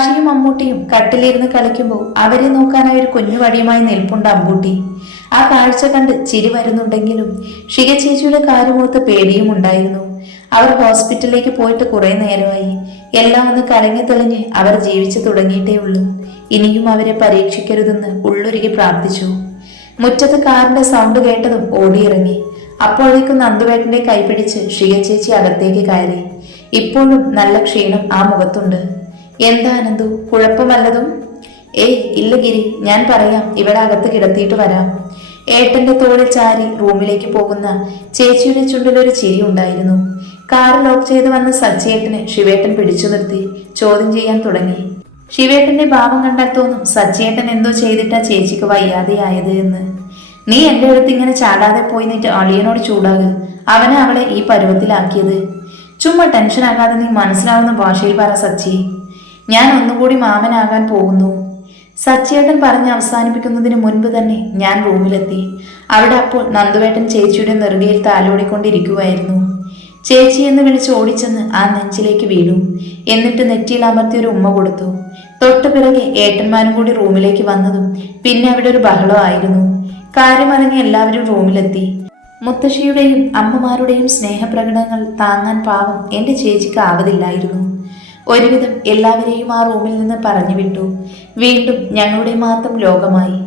കാശിയും അമ്മൂട്ടിയും കട്ടിലിരുന്ന് കളിക്കുമ്പോൾ അവരെ നോക്കാനായി ഒരു കുഞ്ഞു വഴിയുമായി നിൽപ്പുണ്ട് അമ്പൂട്ടി. ആ കാഴ്ച കണ്ട് ചിരി വരുന്നുണ്ടെങ്കിലും ഷിക ചേച്ചിയുടെ കാര്യമോർത്ത് പേടിയും ഉണ്ടായിരുന്നു. അവർ ഹോസ്പിറ്റലിലേക്ക് പോയിട്ട് കുറെ നേരമായി. എല്ലാം ഒന്ന് കലങ്ങി തെളിഞ്ഞ് അവർ ജീവിച്ചു തുടങ്ങിയിട്ടേ ഉള്ളൂ. ഇനിയും അവരെ പരീക്ഷിക്കരുതെന്ന് ഉള്ളൊരുക്കി പ്രാർത്ഥിച്ചു. മുറ്റത്ത് കാറിന്റെ സൗണ്ട് കേട്ടതും ഓടിയിറങ്ങി. അപ്പോഴേക്കും നന്ദുവേട്ടന്റെ കൈപിടിച്ച് ഷിക ചേച്ചി അകത്തേക്ക് കയറി. ഇപ്പോഴും നല്ല ക്ഷീണം ആ മുഖത്തുണ്ട്. എന്താ അനന്തു കുഴപ്പമല്ലതും? ഏയ് ഇല്ല ഗിരി ഞാൻ പറയാം ഇവിടെ അകത്ത് കിടത്തിയിട്ട് വരാം. ഏട്ടന്റെ തോളിൽ ചാരി റൂമിലേക്ക് പോകുന്ന ചേച്ചിയുടെ ചുണ്ടിലൊരു ചിരി ഉണ്ടായിരുന്നു. കാർ ലോക്ക് ചെയ്ത് വന്ന സച്ചിയേട്ടനെ ശിവേട്ടൻ പിടിച്ചു നിർത്തി ചോദ്യം ചെയ്യാൻ തുടങ്ങി. ശിവേട്ടന്റെ ഭാവം കണ്ടാൽ തോന്നും സച്ചിയേട്ടൻ എന്തോ ചെയ്തിട്ടാ ചേച്ചിക്ക് വയ്യാതെയായത് എന്ന്. നീ എന്റെ അടുത്ത് ഇങ്ങനെ ചാടാതെ പോയി നിന്റെ അളിയനോട് ചൂടാകുക അവനെ അവളെ ഈ പരുവത്തിലാക്കിയത്. ചുമ്മാ ടെൻഷൻ ആകാതെ നീ മനസ്സിലാവുന്ന ഭാഷയിൽ പറ സച്ചി ഞാൻ ഒന്നുകൂടി മാമനാകാൻ പോകുന്നു. സച്ചിയേട്ടൻ പറഞ്ഞ് അവസാനിപ്പിക്കുന്നതിന് മുൻപ് തന്നെ ഞാൻ റൂമിലെത്തി. അവിടെ അപ്പോൾ നന്ദുവേട്ടൻ ചേച്ചിയുടെ നെറുകയിൽ താലോടിക്കൊണ്ടിരിക്കുമായിരുന്നു ചേച്ചി എന്ന് വിളിച്ച് ഓടിച്ചെന്ന് ആ നെഞ്ചിലേക്ക് വീണു. എന്നിട്ട് നെറ്റിയിൽ അമർത്തി ഒരു ഉമ്മ കൊടുത്തു. തൊട്ടു പിറകെ ഏട്ടന്മാരും കൂടി റൂമിലേക്ക് വന്നതും പിന്നെ അവിടെ ഒരു ബഹളമായിരുന്നു കാര്യമറിഞ്ഞ് എല്ലാവരും റൂമിലെത്തി. മുത്തശ്ശിയുടെയും അമ്മമാരുടെയും സ്നേഹപ്രകടനങ്ങൾ താങ്ങാൻ പാവം എന്റെ ചേച്ചിക്ക് ആവതില്ലായിരുന്നു. ഒരുവിധം എല്ലാവരെയും ആ റൂമിൽ നിന്ന് പറഞ്ഞു വിട്ടു വീണ്ടും ഞങ്ങളുടെ മാത്രം ലോകമായി.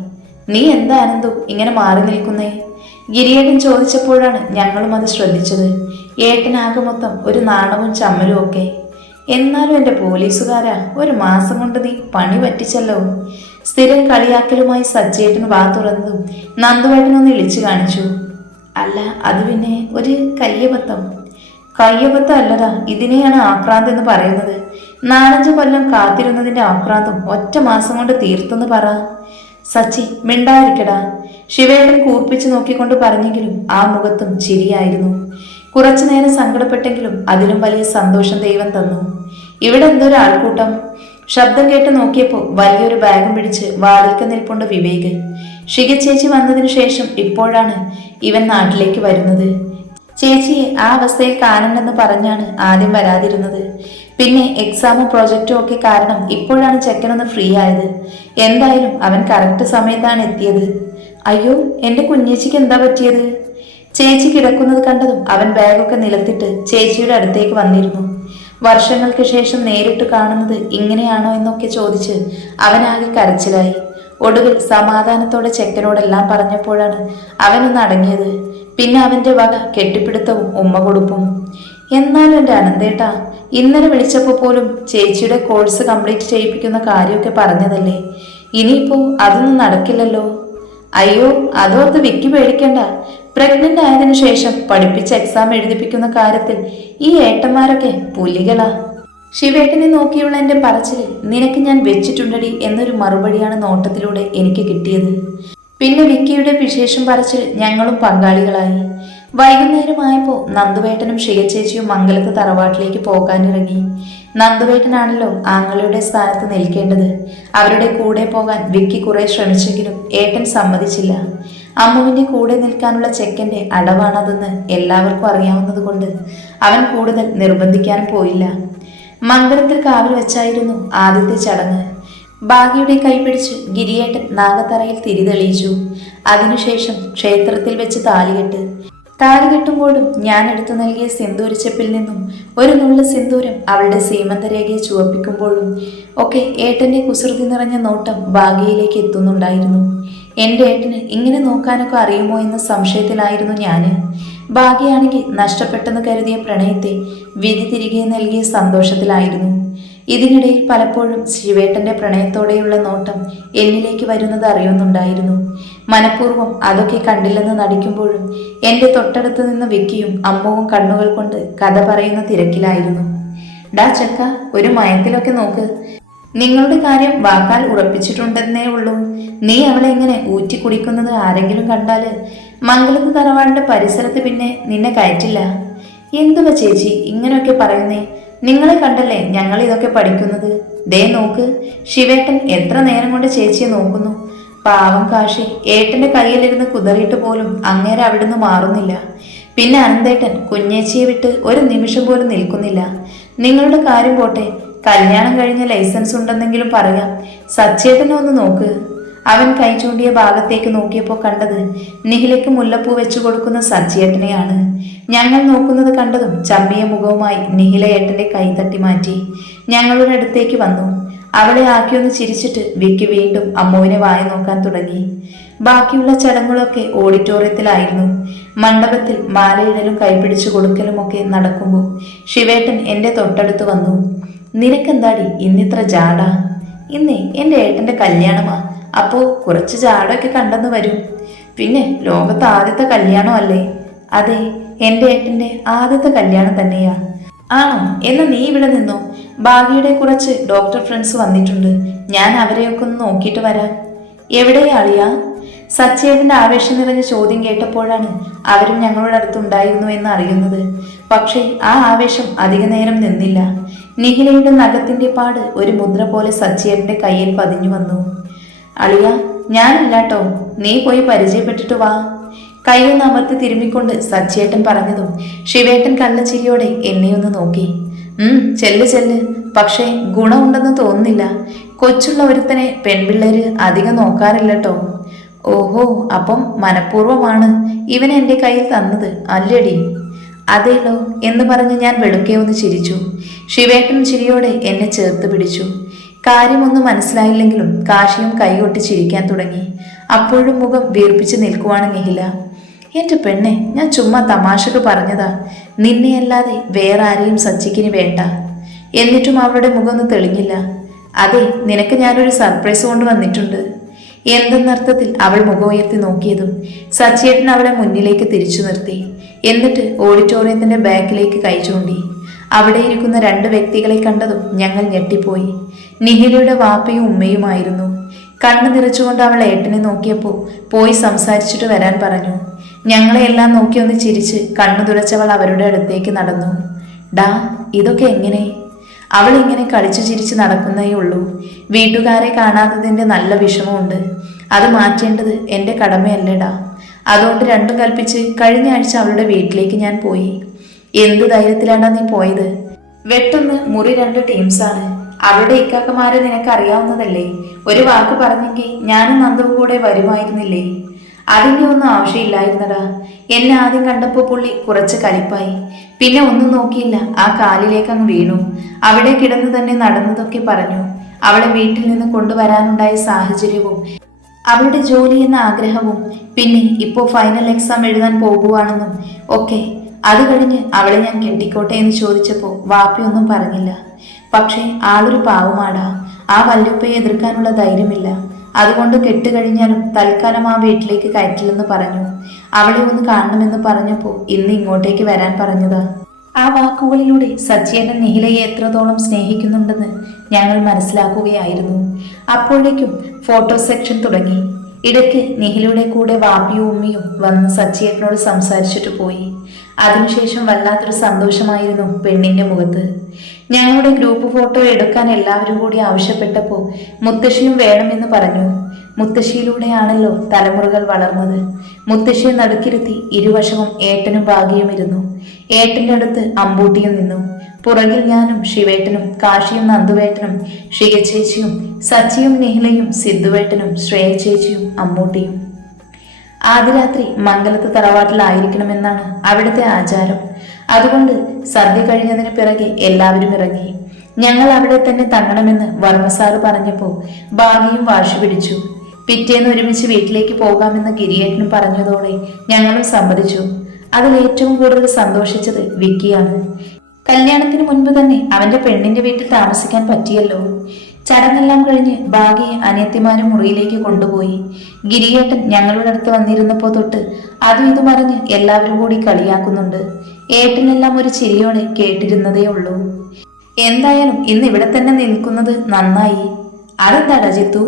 നീ എന്താ അനന്തു ഇങ്ങനെ മാറി നിൽക്കുന്നേ? ഗിരിയേട്ടൻ ചോദിച്ചപ്പോഴാണ് ഞങ്ങളും അത് ശ്രദ്ധിച്ചത്. ഏട്ടനാകെ മൊത്തം ഒരു നാണവും ചമ്മലും ഒക്കെ. എന്നാലും എന്റെ പോലീസുകാരാ ഒരു മാസം കൊണ്ട് നീ പണി പറ്റിച്ചല്ലോ. സ്ഥിരം കളിയാക്കലുമായി സജ്ജേട്ടൻ വാ തുറന്നതും നന്ദുവേട്ടനൊന്ന് ഇളിച്ചു കാണിച്ചു. അല്ല അത് പിന്നെ ഒരു കയ്യബദ്ധം. കയ്യബദ്ധം അല്ലടാ ഇതിനെയാണ് ആക്രാന്ത് എന്ന് പറയുന്നത്. നാലഞ്ച് കൊല്ലം കാത്തിരുന്നതിന്റെ ആക്രാന്തം ഒറ്റ മാസം കൊണ്ട് തീർത്തെന്ന് പറ. സച്ചി മിണ്ടായിരിക്കടാ ശിവേട്ടൻ കൂർപ്പിച്ചു നോക്കിക്കൊണ്ട് പറഞ്ഞെങ്കിലും ആ മുഖത്തും ചിരിയായിരുന്നു. കുറച്ചു നേരം സങ്കടപ്പെട്ടെങ്കിലും അതിലും വലിയ സന്തോഷം ദൈവം തന്നു. ഇവിടെ എന്തൊരു ആൾക്കൂട്ടം. ശബ്ദം കേട്ട് നോക്കിയപ്പോൾ വലിയൊരു ബാഗും പിടിച്ച് വാതിൽക്ക് നിൽപ്പുണ്ട് വിവേക് ശിഖ ചേച്ചി വന്നതിനു ശേഷം ഇപ്പോഴാണ് ഇവൻ നാട്ടിലേക്ക് വരുന്നത്. ചേച്ചിയെ ആ അവസ്ഥയിൽ കാണണ്ടെന്ന് പറഞ്ഞാണ് ആദ്യം വരാതിരുന്നത്. പിന്നെ എക്സാമും പ്രോജക്റ്റും ഒക്കെ കാരണം ഇപ്പോഴാണ് ചെക്കനൊന്ന് ഫ്രീ ആയത്. എന്തായാലും അവൻ കറക്റ്റ് സമയത്താണ് എത്തിയത്. അയ്യോ എന്റെ കുഞ്ഞേച്ചിക്ക് എന്താ പറ്റിയത്? ചേച്ചി കിടക്കുന്നത് കണ്ടതും അവൻ ബാഗൊക്കെ നിലത്തിട്ട് ചേച്ചിയുടെ അടുത്തേക്ക് വന്നിരുന്നു. വർഷങ്ങൾക്ക് ശേഷം നേരിട്ട് കാണുന്നത് ഇങ്ങനെയാണോ എന്നൊക്കെ ചോദിച്ച് അവനാകെ കരച്ചിലായി. ഒടുവിൽ സമാധാനത്തോടെ ചെക്കനോടെല്ലാം പറഞ്ഞപ്പോഴാണ് അവനൊന്ന് അടങ്ങിയത്. പിന്നെ അവന്റെ വക കെട്ടിപ്പിടുത്തവും ഉമ്മ കൊടുപ്പും. എന്നാലും എന്റെ അനന്തേട്ടാ ഇന്നലെ വിളിച്ചപ്പോൾ പോലും ചേച്ചിയുടെ കോഴ്സ് കംപ്ലീറ്റ് ചെയ്യിപ്പിക്കുന്ന കാര്യമൊക്കെ പറഞ്ഞതല്ലേ? ഇനിയിപ്പോ അതൊന്നും നടക്കില്ലല്ലോ. അയ്യോ അതോർത്ത് വിക്കി പേടിക്കണ്ട. പ്രഗ്നന്റ് ആയതിനു ശേഷം പഠിപ്പിച്ച് എക്സാം എഴുതിപ്പിക്കുന്ന കാര്യത്തിൽ ഈ ഏട്ടന്മാരൊക്കെ പുലികളാ. ശിവേട്ടനെ നോക്കിയുള്ള എന്റെ പറച്ചിൽ നിനക്ക് ഞാൻ വെച്ചിട്ടുണ്ടടി എന്നൊരു മറുപടിയാണ് നോട്ടത്തിലൂടെ എനിക്ക് കിട്ടിയത്. പിന്നെ വിക്കിയുടെ വിശേഷം പറച്ചിൽ ഞങ്ങളും പങ്കാളികളായി. വൈകുന്നേരമായപ്പോൾ നന്ദുവേട്ടനും ഷികച്ചേച്ചിയും മംഗലത്ത് തറവാട്ടിലേക്ക് പോകാനിറങ്ങി. നന്ദുവേട്ടനാണല്ലോ ആങ്ങളുടെ സ്ഥാനത്ത് നിൽക്കേണ്ടത്. അവരുടെ കൂടെ പോകാൻ വിക്കി കുറെ ശ്രമിച്ചെങ്കിലും ഏട്ടൻ സമ്മതിച്ചില്ല. അമ്മുവിന്റെ കൂടെ നിൽക്കാനുള്ള ചെക്കന്റെ അടവാണതെന്ന് എല്ലാവർക്കും അറിയാവുന്നതുകൊണ്ട് അവൻ കൂടുതൽ നിർബന്ധിക്കാനും പോയില്ല. മംഗലത്തിൽ കാവിൽ വെച്ചായിരുന്നു ആദ്യത്തെ ചടങ്ങ്. ഭാഗ്യയുടെ കൈപിടിച്ച് ഗിരിയേട്ടൻ നാഗത്തറയിൽ തിരിതെളിയിച്ചു അതിനുശേഷം ക്ഷേത്രത്തിൽ വെച്ച് താലികെട്ട് താലി കെട്ടുമ്പോഴും ഞാൻ എടുത്തു നൽകിയ സിന്ദൂരച്ചെപ്പിൽ നിന്നും ഒരു നുള്ളു സിന്ദൂരം അവളുടെ സീമന്തരേഖയെ ചുവപ്പിക്കുമ്പോഴും ഒക്കെ ഏട്ടന്റെ കുസൃതി നിറഞ്ഞ നോട്ടം ഭാഗ്യയിലേക്ക് എത്തുന്നുണ്ടായിരുന്നു. എന്റെ ഏട്ടന് ഇങ്ങനെ നോക്കാനൊക്കെ അറിയുമോ എന്ന സംശയത്തിലായിരുന്നു ഞാൻ. ഭാഗ്യയാണെങ്കിൽ നഷ്ടപ്പെട്ടെന്ന് കരുതിയ പ്രണയത്തെ വിധി തിരികെ നൽകിയ സന്തോഷത്തിലായിരുന്നു. ഇതിനിടയിൽ പലപ്പോഴും ശിവേട്ടന്റെ പ്രണയത്തോടെയുള്ള നോട്ടം എന്നിലേക്ക് വരുന്നത് അറിയുന്നുണ്ടായിരുന്നു. മനഃപൂർവം അതൊക്കെ കണ്ടില്ലെന്ന് നടിക്കുമ്പോഴും എന്റെ തൊട്ടടുത്ത് നിന്ന് വിക്കിയും അമ്മവും കണ്ണുകൾ കൊണ്ട് കഥ പറയുന്ന തിരക്കിലായിരുന്നു. ഡാ ചക്ക ഒരു മയത്തിലൊക്കെ നോക്ക്. നിങ്ങളുടെ കാര്യം വാക്കാൽ ഉറപ്പിച്ചിട്ടുണ്ടെന്നേ ഉള്ളൂ. നീ അവളെ ഇങ്ങനെ ഊറ്റി കുടിക്കുന്നത് ആരെങ്കിലും കണ്ടാൽ? മംഗലത്ത് തറവാടിന്റെ പരിസരത്ത് പിന്നെ നിന്നെ കയറ്റില്ല. എന്തുവ ചേച്ചി ഇങ്ങനെയൊക്കെ പറയുന്നേ? നിങ്ങളെ കണ്ടല്ലേ ഞങ്ങൾ ഇതൊക്കെ പഠിക്കുന്നത്? ദേ നോക്ക് ശിവേട്ടൻ എത്ര നേരം കൊണ്ട് ചേച്ചിയെ നോക്കുന്നു. പാവം കാശി ഏട്ടന്റെ കയ്യിലിരുന്ന് കുതറിയിട്ട് പോലും അങ്ങേരെ അവിടുന്ന് മാറുന്നില്ല. പിന്നെ അനന്തേട്ടൻ കുഞ്ഞേച്ചിയെ വിട്ട് ഒരു നിമിഷം പോലും നിൽക്കുന്നില്ല. നിങ്ങളുടെ കാര്യം പോട്ടെ കല്യാണം കഴിഞ്ഞ ലൈസൻസ് ഉണ്ടെന്നെങ്കിലും പറയാം. സച്ചേട്ടനെ ഒന്ന് നോക്ക്. അവൻ കൈ ചൂണ്ടിയ ഭാഗത്തേക്ക് നോക്കിയപ്പോൾ കണ്ടത് നിഹിലയ്ക്ക് മുല്ലപ്പൂ വെച്ചു കൊടുക്കുന്ന സജ്ജിയേട്ടനെയാണ്. ഞങ്ങൾ നോക്കുന്നത് കണ്ടതും ചമ്മിയ മുഖവുമായി നിഹിലയേട്ടന്റെ കൈ തട്ടി മാറ്റി ഞങ്ങളുടെ അടുത്തേക്ക് വന്നു. അവളെ ആക്കിയൊന്ന് ചിരിച്ചിട്ട് വിക്കി വീണ്ടും അമ്മുവിനെ വായ നോക്കാൻ തുടങ്ങി. ബാക്കിയുള്ള ചടങ്ങുകളൊക്കെ ഓഡിറ്റോറിയത്തിലായിരുന്നു. മണ്ഡപത്തിൽ മാലയിടലും കൈപിടിച്ചു കൊടുക്കലും ഒക്കെ നടക്കുമ്പോൾ ശിവേട്ടൻ എന്റെ തൊട്ടടുത്ത് വന്നു. നിനക്കെന്താടി ഇന്നിത്ര ജാട ഇന്നേ എന്റെ ഏട്ടന്റെ കല്യാണമാ? അപ്പോൾ കുറച്ച് ജാടൊക്കെ കണ്ടെന്ന് വരും. പിന്നെ ലോകത്ത് ആദ്യത്തെ കല്യാണം അല്ലേ? അതെ എന്റെ ഏട്ടന്റെ ആദ്യത്തെ കല്യാണം തന്നെയാ. ആണോ? എന്ന് നീ ഇവിടെ നിന്നോ. ഭാഗ്യയുടെ കുറച്ച് ഡോക്ടർ ഫ്രണ്ട്സ് വന്നിട്ടുണ്ട്. ഞാൻ അവരെയൊക്കെ ഒന്ന് നോക്കിയിട്ട് വരാം. എവിടെയാളിയാ സച്ചേട്ടന്റെ ആവേശം നിറഞ്ഞ ചോദ്യം കേട്ടപ്പോഴാണ് അവരും ഞങ്ങളുടെ അടുത്തുണ്ടായിരുന്നു എന്ന് അറിയുന്നത്. പക്ഷേ ആ ആവേശം അധിക നേരം നിന്നില്ല. നിഖിലയുടെ നഖത്തിന്റെ പാട് ഒരു മുദ്ര പോലെ സച്ചേട്ടന്റെ കയ്യിൽ പതിഞ്ഞു വന്നു. അളിയ ഞാനല്ലാട്ടോ. നീ പോയി പരിചയപ്പെട്ടിട്ട് വാ. കൈയൊന്ന് അമർത്തി തിരുമ്മിക്കൊണ്ട് സച്ചിയേട്ടൻ പറഞ്ഞതും ശിവേട്ടൻ കള്ളച്ചിരിയോടെ എന്നെയൊന്ന് നോക്കി. ഉം ചെല്ല് ചെല്ല്. പക്ഷേ ഗുണമുണ്ടെന്ന് തോന്നുന്നില്ല. കൊച്ചുള്ള ഒരുത്തനെ പെൺപിള്ളേര് അധികം നോക്കാറില്ലട്ടോ. ഓഹോ അപ്പം മനഃപൂർവമാണ് ഇവൻ എന്റെ കയ്യിൽ തന്നത് അല്ലടി? അതേലോ എന്ന് പറഞ്ഞ് ഞാൻ വെളുക്കെ ഒന്ന് ചിരിച്ചു. ശിവേട്ടൻ ചിരിയോടെ എന്നെ ചേർത്ത് പിടിച്ചു. കാര്യമൊന്നും മനസ്സിലായില്ലെങ്കിലും കാശിയും കൈകൊട്ടി ചിരിക്കാൻ തുടങ്ങി. അപ്പോഴും മുഖം വീർപ്പിച്ച് നിൽക്കുവാണ് നിഹില. എന്റെ പെണ്ണെ ഞാൻ ചുമ്മാ തമാശക്ക് പറഞ്ഞതാ. നിന്നെയല്ലാതെ വേറെ ആരെയും സച്ചിക്കിന് വേണ്ട. എന്നിട്ടും അവളുടെ മുഖമൊന്നും തെളിഞ്ഞില്ല. അതെ നിനക്ക് ഞാനൊരു സർപ്രൈസ് കൊണ്ട് വന്നിട്ടുണ്ട്. എന്തെന്നർത്ഥത്തിൽ അവൾ മുഖം ഉയർത്തി നോക്കിയതും സച്ചിയേട്ടൻ അവളെ മുന്നിലേക്ക് തിരിച്ചു നിർത്തി. എന്നിട്ട് ഓഡിറ്റോറിയത്തിന്റെ ബാക്കിലേക്ക് കൈ ചൂണ്ടി. അവിടെ ഇരിക്കുന്ന രണ്ട് വ്യക്തികളെ കണ്ടതും ഞങ്ങൾ ഞെട്ടിപ്പോയി. നിഹിലയുടെ വാപ്പയും ഉമ്മയുമായിരുന്നു. കണ്ണു നിറച്ചുകൊണ്ട് അവൾ ഏട്ടനെ നോക്കിയപ്പോൾ പോയി സംസാരിച്ചിട്ട് വരാൻ പറഞ്ഞു. ഞങ്ങളെ എല്ലാം നോക്കി ഒന്ന് ചിരിച്ച് കണ്ണു തുറച്ചവൾ അവരുടെ അടുത്തേക്ക് നടന്നു. ഡാ ഇതൊക്കെ എങ്ങനെ? അവൾ ഇങ്ങനെ കളിച്ചു ചിരിച്ച് നടക്കുന്നേ ഉള്ളൂ. വീട്ടുകാരെ കാണാത്തതിന്റെ നല്ല വിഷമമുണ്ട്. അത് മാറ്റേണ്ടത് എന്റെ കടമയല്ലേടാ അതുകൊണ്ട് രണ്ടും കൽപ്പിച്ച് കഴിഞ്ഞ ആഴ്ച അവളുടെ വീട്ടിലേക്ക് ഞാൻ പോയി. എന്ത് ധൈര്യത്തിലാണ് നീ പോയത്? വെട്ടെന്ന് മുറി രണ്ട് ടീംസാണ്. അവരുടെ ഇക്കാക്കമാരെ നിനക്ക് അറിയാവുന്നതല്ലേ? ഒരു വാക്ക് പറഞ്ഞെങ്കിൽ ഞാനും നന്ദവും കൂടെ വരുമായിരുന്നില്ലേ? അതിന്റെ ഒന്നും ആവശ്യമില്ലായിരുന്നടാ. എന്നെ ആദ്യം കണ്ടപ്പോൾ പുള്ളി കുറച്ച് കലിപ്പായി. പിന്നെ ഒന്നും നോക്കിയില്ല. ആ കാലിലേക്ക് അങ്ങ് വീണു. അവിടെ കിടന്നു തന്നെ നടന്നതൊക്കെ പറഞ്ഞു. അവളെ വീട്ടിൽ നിന്ന് കൊണ്ടുവരാനുണ്ടായ സാഹചര്യവും അവളുടെ ജോലി എന്ന ആഗ്രഹവും പിന്നെ ഇപ്പോൾ ഫൈനൽ എക്സാം എഴുതാൻ പോകുവാണെന്നും ഒക്കെ അത് കഴിഞ്ഞ് അവളെ ഞാൻ കെട്ടിക്കോട്ടെ എന്ന് ചോദിച്ചപ്പോൾ വാപ്പിയൊന്നും പറഞ്ഞില്ല. പക്ഷേ ആളൊരു പാവമാടാ. ആ വല്ലുപ്പയെ എതിർക്കാനുള്ള ധൈര്യമില്ല. അതുകൊണ്ട് കെട്ടുകഴിഞ്ഞാലും തൽക്കാലം ആ വീട്ടിലേക്ക് കയറ്റില്ലെന്ന് പറഞ്ഞു. അവളെ ഒന്ന് കാണണമെന്ന് പറഞ്ഞപ്പോൾ ഇന്ന് ഇങ്ങോട്ടേക്ക് വരാൻ പറഞ്ഞതാ. ആ വാക്കുകളിലൂടെ സച്ചിയേട്ടൻ നിഹിലയെ എത്രത്തോളം സ്നേഹിക്കുന്നുണ്ടെന്ന് ഞങ്ങൾ മനസ്സിലാക്കുകയായിരുന്നു. അപ്പോഴേക്കും ഫോട്ടോ സെക്ഷൻ തുടങ്ങി. ഇടയ്ക്ക് നിഹിലയുടെ കൂടെ വാപ്പിയും ഉമ്മിയും വന്ന് സച്ചിയേട്ടനോട് സംസാരിച്ചിട്ട് പോയി. അതിനുശേഷം വല്ലാത്തൊരു സന്തോഷമായിരുന്നു പെണ്ണിന്റെ മുഖത്ത്. ഞങ്ങളുടെ ഗ്രൂപ്പ് ഫോട്ടോ എടുക്കാൻ എല്ലാവരും കൂടി ആവശ്യപ്പെട്ടപ്പോൾ മുത്തശ്ശിയും വേണമെന്ന് പറഞ്ഞു. മുത്തശ്ശിയിലൂടെയാണല്ലോ തലമുറകൾ വളർന്നത്. മുത്തശ്ശിയെ നടുക്കിരുത്തി ഇരുവശവും ഏട്ടനും ഭാഗ്യം ഇരുന്നു ഏട്ടന്റെ അടുത്ത് അമ്പൂട്ടിയും നിന്നു. പുറകിൽ ഞാനും ശിവേട്ടനും കാശിയും നന്ദുവേട്ടനും ഷികച്ചേച്ചിയും സച്ചിയും നിഹിലയും സിദ്ധുവേട്ടനും ശ്രേയ ചേച്ചിയും അമ്മൂട്ടിയും ആദ്യ രാത്രി മംഗലത്ത് തറവാട്ടിലായിരിക്കണമെന്നാണ് അവിടുത്തെ ആചാരം. അതുകൊണ്ട് സദ്യ കഴിഞ്ഞതിന് പിറകെ എല്ലാവരും ഇറങ്ങി. ഞങ്ങൾ അവിടെ തന്നെ തങ്ങണമെന്ന് വർമ്മസാറ് പറഞ്ഞപ്പോൾ ഭാഗ്യയും വാശി പിടിച്ചു. പിറ്റേന്ന് ഒരുമിച്ച് വീട്ടിലേക്ക് പോകാമെന്ന് ഗിരിയേട്ടനും പറഞ്ഞതോടെ ഞങ്ങളും സമ്മതിച്ചു. അതിൽ ഏറ്റവും കൂടുതൽ സന്തോഷിച്ചത് വിക്കിയാണ്. കല്യാണത്തിന് മുൻപ് തന്നെ അവന്റെ പെണ്ണിന്റെ വീട്ടിൽ താമസിക്കാൻ പറ്റിയല്ലോ. ചടങ്ങെല്ലാം കഴിഞ്ഞ് ഭാഗ്യയെ അനിയത്തിമാരും മുറിയിലേക്ക് കൊണ്ടുപോയി. ഗിരിയേട്ടൻ ഞങ്ങളുടെ അടുത്ത് വന്നിരുന്നപ്പോൾ തൊട്ട് അതും ഇതും അറിഞ്ഞ് എല്ലാവരും കൂടി കളിയാക്കുന്നുണ്ട്. ഏട്ടനെല്ലാം ഒരു ചിരിയോടെ കേട്ടിരുന്നതേ ഉള്ളൂ. എന്തായാലും ഇന്ന് ഇവിടെ തന്നെ നിൽക്കുന്നത് നന്നായി. അതെന്താടാ ജിത്തു?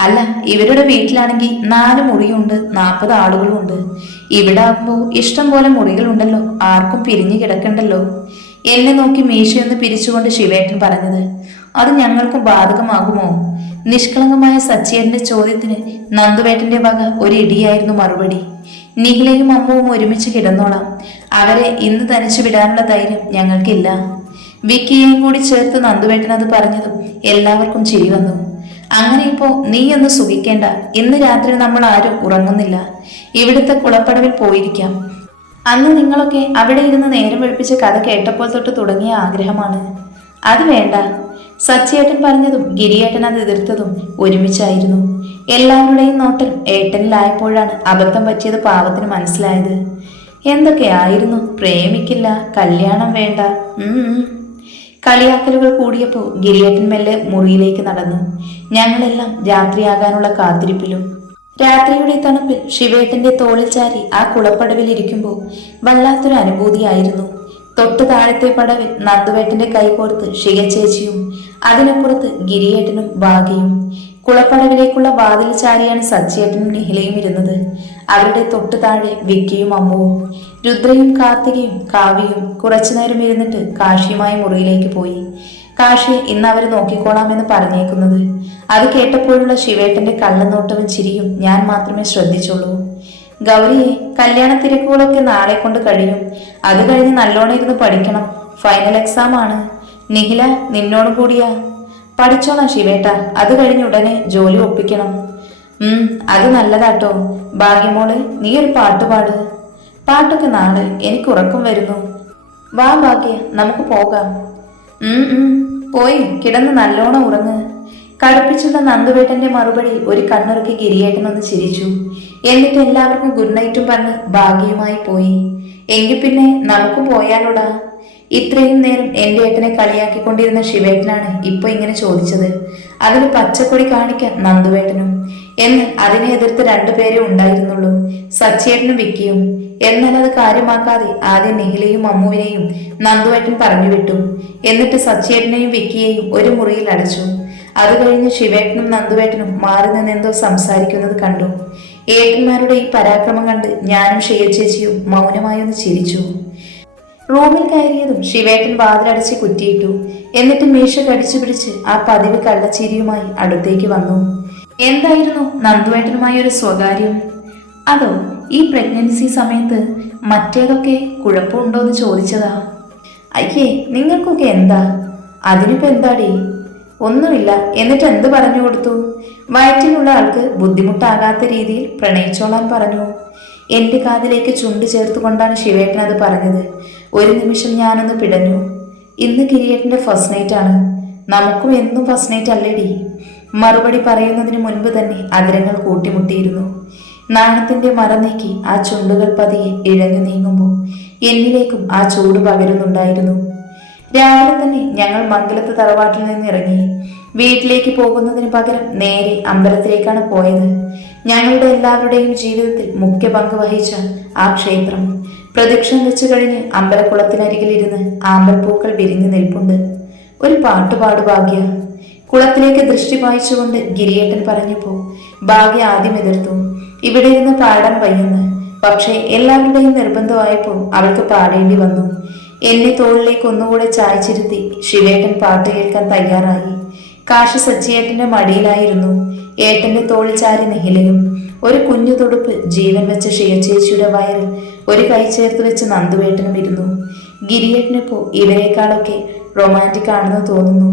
അല്ല ഇവരുടെ വീട്ടിലാണെങ്കിൽ നാല് മുറിയുണ്ട് നാൽപ്പത് ആളുകളുണ്ട്. ഇവിടെ ആകുമ്പോൾ ഇഷ്ടം പോലെ മുറികളുണ്ടല്ലോ ആർക്കും പിരിഞ്ഞു കിടക്കണ്ടല്ലോ. എന്നെ നോക്കി മീശയൊന്ന് പിരിച്ചുകൊണ്ട് ശിവേട്ടൻ പറഞ്ഞത്. അത് ഞങ്ങൾക്ക് ബാധകമാകുമോ? നിഷ്കളങ്കമായ സച്ചിയേട്ടന്റെ ചോദ്യത്തിന് നന്ദുവേട്ടന്റെ വക ഒരു ഇടിയായിരുന്നു മറുപടി. നിഖിലയും അമ്മവും ഒരുമിച്ച് കിടന്നോളാം. അവരെ ഇന്ന് തനിച്ചു വിടാനുള്ള ധൈര്യം ഞങ്ങൾക്കില്ല. വിക്കിയെയും കൂടി ചേർത്ത് നന്ദുവേട്ടൻ അത് പറഞ്ഞതും എല്ലാവർക്കും ചിരി വന്നു. അങ്ങനെ ഇപ്പോ നീ ഒന്ന് സുഖിക്കേണ്ട. ഇന്ന് രാത്രി നമ്മൾ ആരും ഉറങ്ങുന്നില്ല. ഇവിടുത്തെ കുളപ്പടവിൽ പോയിരിക്കാം. അന്ന് നിങ്ങളൊക്കെ അവിടെ ഇരുന്ന് നേരം വെളുപ്പിച്ച് കഥ കേട്ടപ്പോൾ തൊട്ട് തുടങ്ങിയ ആഗ്രഹമാണ്. അത് വേണ്ട. സച്ചിയേട്ടൻ പറഞ്ഞതും ഗിരിയേട്ടൻ അത് എതിർത്തതും ഒരുമിച്ചായിരുന്നു. എല്ലാവരുടെയും നോട്ടൽ ഏട്ടനിലായപ്പോഴാണ് അബദ്ധം പറ്റിയത് പാവത്തിന് മനസ്സിലായത്. എന്തൊക്കെയായിരുന്നു? പ്രേമിക്കില്ല കല്യാണം വേണ്ട. കളിയാക്കലുകൾ കൂടിയപ്പോൾ ഗിരിയേട്ടൻ മെല്ലെ മുറിയിലേക്ക് നടന്നു. ഞങ്ങളെല്ലാം രാത്രിയാകാനുള്ള കാത്തിരിപ്പിലും. രാത്രിയുടെ തണുപ്പിൽ ശിവേട്ടന്റെ തോളിൽ ചാരി ആ കുളപ്പടവിൽ ഇരിക്കുമ്പോൾ വല്ലാത്തൊരു അനുഭൂതിയായിരുന്നു. തൊട്ടു താഴത്തെ പടവിൽ നന്ദുവേട്ടന്റെ കൈകോർത്ത് ഷികച്ചേച്ചിയും അതിനപ്പുറത്ത് ഗിരിയേട്ടനും ഭാഗ്യയും. കുളപ്പടവിലേക്കുള്ള വാതിൽ ചാരിയാണ് സച്ചിയേട്ടനും നിഹിലയും ഇരുന്നത്. അവരുടെ തൊട്ടു താഴെ വിക്കിയും അമ്മുവും രുദ്രയും കാർത്തികയും കാവ്യയും കുറച്ചുനേരം ഇരുന്നിട്ട് കാശിയുമായി മുറിയിലേക്ക് പോയി. കാശി ഇന്ന് അവർ നോക്കിക്കോളാമെന്ന് പറഞ്ഞേക്കുന്നത്. അത് കേട്ടപ്പോഴുള്ള ശിവേട്ടന്റെ കള്ളനോട്ടവും ചിരിയും ഞാൻ മാത്രമേ ശ്രദ്ധിച്ചുള്ളൂ. ഗൗരിയെ കല്യാണ തിരക്കുകളൊക്കെ നാളെ കൊണ്ട് കഴിയും. അത് കഴിഞ്ഞ് നല്ലോണം ഇരുന്ന് പഠിക്കണം. ഫൈനൽ എക്സാം ആണ്. നിഖില നിന്നോട് കൂടിയാ. പഠിച്ചോണം ശിവേട്ട. അത് കഴിഞ്ഞ് ഉടനെ ജോലി ഒപ്പിക്കണം. ഉം അത് നല്ലതാട്ടോ. ഭാഗ്യമോളെ നീ ഒരു പാട്ട് പാട്. പാട്ടൊക്കെ നാളെ എനിക്ക് ഉറക്കം വരുന്നു. വാ ഭാഗ്യ നമുക്ക് പോകാം. ഉം ഉം. പോയി കിടന്ന് നല്ലോണം ഉറങ്ങ്. കടുപ്പിച്ചുള്ള നന്ദുവേട്ടന്റെ മറുപടി ഒരു കണ്ണുറക്കി ഗിരിയേട്ടനൊന്ന് ചിരിച്ചു. എന്നിട്ട് എല്ലാവർക്കും ഗുഡ് നൈറ്റും പറഞ്ഞ് ഭാഗ്യമായി പോയി. എങ്കിൽ പിന്നെ നമുക്ക് പോയാലോടാ. ഇത്രയും നേരം എന്റെ ഏട്ടനെ കളിയാക്കിക്കൊണ്ടിരുന്ന ശിവേട്ടനാണ് ഇപ്പൊ ഇങ്ങനെ ചോദിച്ചത്. അതിന് പച്ചക്കൊടി കാണിക്കാൻ നന്ദുവേട്ടനും. എന്നാൽ അതിനെ എതിർത്ത് രണ്ടുപേരെ ഉണ്ടായിരുന്നുള്ളൂ. സച്ചേട്ടനും വിക്കിയും. എന്നാൽ അത് കാര്യമാക്കാതെ ആദ്യം നിഹിലയും അമ്മുവിനെയും നന്ദുവേട്ടൻ പറഞ്ഞു വിട്ടു. എന്നിട്ട് സച്ചേട്ടനെയും വിക്കിയെയും ഒരു മുറിയിൽ അടച്ചു. അത് കഴിഞ്ഞ് ശിവേട്ടനും നന്ദുവേട്ടനും മാറി നിന്നെന്തോ സംസാരിക്കുന്നത് കണ്ടു. ഏട്ടന്മാരുടെ ഈ പരാക്രമം കണ്ട് ഞാനും ഷിയ ചേച്ചിയും മൗനമായി ഒന്ന് ചിരിച്ചു. റൂമിൽ കയറിയതും ശിവേട്ടൻ വാതിലടച്ച് കുറ്റിയിട്ടു. എന്നിട്ട് മീശ കടിച്ചു പിടിച്ച് ആ പതിവ് കള്ളച്ചിരിയുമായി അടുത്തേക്ക് വന്നു. എന്തായിരുന്നു നന്ദുവേട്ടനുമായ ഒരു സ്വകാര്യം? അതോ ഈ പ്രഗ്നൻസി സമയത്ത് മറ്റേതൊക്കെ കുഴപ്പമുണ്ടോ എന്ന് ചോദിച്ചതാ? അയ്യേ നിങ്ങൾക്കൊക്കെ എന്താ? അതിനിപ്പോ എന്താടി? ഒന്നുമില്ല. എന്നിട്ട് എന്ത് പറഞ്ഞു കൊടുത്തു? വയറ്റിലുള്ള ആൾക്ക് ബുദ്ധിമുട്ടാകാത്ത രീതിയിൽ പ്രണയിച്ചോളാൻ പറഞ്ഞു. എന്റെ കാതിലേക്ക് ചുണ്ട് ചേർത്തുകൊണ്ടാണ് ശിവേട്ടൻ അത് പറഞ്ഞത്. ഒരു നിമിഷം ഞാനൊന്ന് പിടഞ്ഞു. ഇന്ന് കിരിയേട്ടന്റെ ഫസ്റ്റ് നൈറ്റ് ആണ്. നമുക്കും എന്നും ഫസ്റ്റ് നൈറ്റ് അല്ലേടി. മറുപടി പറയുന്നതിന് മുൻപ് തന്നെ അതിരങ്ങൾ കൂട്ടിമുട്ടിയിരുന്നു. നാണത്തിന്റെ മറ നീക്കി ആ ചുണ്ടുകൾ പതിയെ ഇഴഞ്ഞു നീങ്ങുമ്പോൾ എന്നിലേക്കും ആ ചൂട് പകരുന്നുണ്ടായിരുന്നു. രാവിലെ തന്നെ ഞങ്ങൾ മംഗലത്ത് തറവാട്ടിൽ നിന്ന് ഇറങ്ങി. വീട്ടിലേക്ക് പോകുന്നതിന് പകരം നേരെ അമ്പലത്തിലേക്കാണ് പോയത്. ഞങ്ങളുടെ എല്ലാവരുടെയും ജീവിതത്തിൽ മുഖ്യ പങ്ക് വഹിച്ച ആ ക്ഷേത്രം. പ്രദക്ഷിണം വെച്ചു കഴിഞ്ഞ് അമ്പലക്കുളത്തിനരികിലിരുന്ന് ആമ്പൽപ്പൂക്കൾ വിരിഞ്ഞു നിൽപ്പുണ്ട്. ഒരു പാട്ടുപാട് ഭാഗ്യ കുളത്തിലേക്ക് ദൃഷ്ടി പായിച്ചുകൊണ്ട് ഗിരിയേട്ടൻ പറഞ്ഞപ്പോ ഭാഗ്യ ആദ്യം എതിർത്തു. ഇവിടെ ഇരുന്ന് പാടാൻ വയ്യെന്ന്. പക്ഷേ എല്ലാവരുടെയും നിർബന്ധമായപ്പോൾ അവൾക്ക് പാടേണ്ടി വന്നു. എന്നെ തോളിലേക്ക് ഒന്നുകൂടെ ചായച്ചിരുത്തി ശിവേട്ടൻ പാട്ട് കേൾക്കാൻ തയ്യാറായി. കാശി സച്ചിയേട്ടന്റെ മടിയിലായിരുന്നു. ഏട്ടന്റെ തോളിൽ ചാരി നിഹിലയും ഒരു കുഞ്ഞു തുടുപ്പ് ജീവൻ വെച്ച ഷിയച്ചേച്ചിയുടെ വയറിൽ ഒരു കൈ ചേർത്ത് വെച്ച് നന്ദുവേട്ടനും ഇരുന്നു. ഗിരിയേട്ടനിപ്പോ ഇവരെക്കാളൊക്കെ റൊമാന്റിക് ആണെന്ന് തോന്നുന്നു.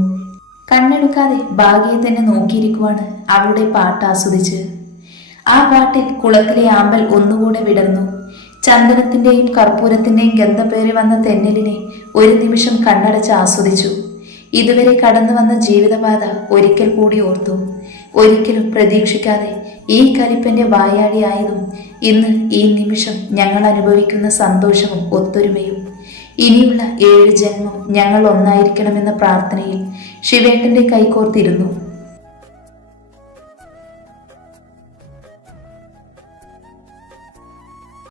കണ്ണെടുക്കാതെ ഭാഗ്യം തന്നെ നോക്കിയിരിക്കുവാണ് അവളുടെ പാട്ട് ആസ്വദിച്ച്. ആ പാട്ടിൽ കുളത്തിലെ ആമ്പൽ ഒന്നുകൂടെ വിടർന്നു. ചന്ദനത്തിന്റെയും കർപ്പൂരത്തിന്റെയും ഗന്ധപേറി വന്ന തെന്നലിനെ ഒരു നിമിഷം കണ്ണടച്ച് ആസ്വദിച്ചു. ഇതുവരെ കടന്നു വന്ന ജീവിതപാത ഒരിക്കൽ കൂടി ഓർത്തു. ഒരിക്കലും പ്രതീക്ഷിക്കാതെ ഈ കലിപ്പന്റെ വായാടിയായതും ഇന്ന് ഈ നിമിഷം ഞങ്ങൾ അനുഭവിക്കുന്ന സന്തോഷവും ഒത്തൊരുമയും. ഇനിയുള്ള ഏഴ് ജന്മം ഞങ്ങൾ ഒന്നായിരിക്കണമെന്ന പ്രാർത്ഥനയിൽ ശിവേട്ടന്റെ കൈകോർത്തിരുന്നു.